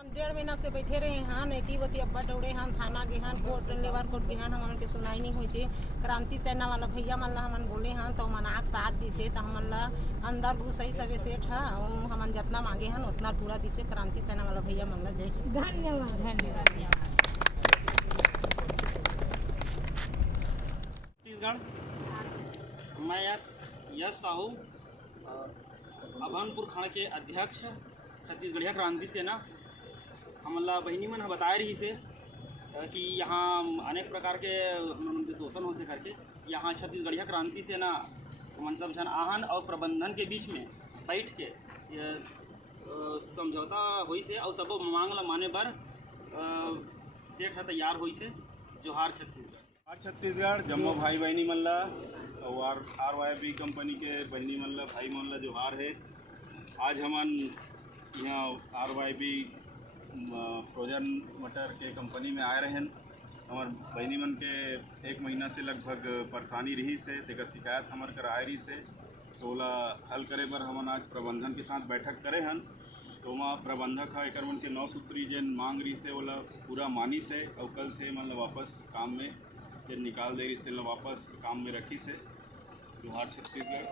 हम 1.5 महीना से बैठे रहे हैं एती वती अब्बा दौड़े हैं थाना गे हैं कोर्ट लेबर कोर्ट गे हैं हमन के सुनाई नहीं हुई क्रांति सेना वाला भैया मन ला हमन बोले हैं तो मन आग साथ दिसे तो हमन ला अंदर घुसई सबे सेठ है हमन जितना मांगे हैं उतना पूरा दिसे क्रांति सेना वाला भैया मन ला जय धन्यवाद धन्यवाद। छत्तीसगढ़ मैं यश साहू अभनपुर खंड के अध्यक्ष छत्तीसगढ़िया क्रांति सेना हमला बहनी मन बताए रही से कि यहाँ अनेक प्रकार के शोषण होते करके यहाँ छत्तीसगढ़िया क्रांति सेना मन सब जन आहन और प्रबंधन के बीच में बैठ के समझौता हुई से और सब मांग ला माने बर सेठ तैयार हुई से। जोहार छत्तीसगढ़ जम्मो भाई बहनी मन ला और RYB कंपनी के बहनी मन ला भाई मन ला जोहार है। आज हमन यहाँ RYB फ्रोजन मटर के कंपनी में आए रहें। हमार बहनी मन के 1 महीना से लगभग परेशानी रही से तेकर शिकायत हमार कराए रही से तो ओला हल करे बर हमन आज प्रबंधन के साथ बैठक करे हन। तो वहाँ प्रबंधक है एक मन के 9 सूत्री जेन मांग रही से ओला पूरा मानी से और कल से मन वापस काम में जेन निकाल दे रही से वापस काम में रखी से। जोहार छत्तीसगढ़।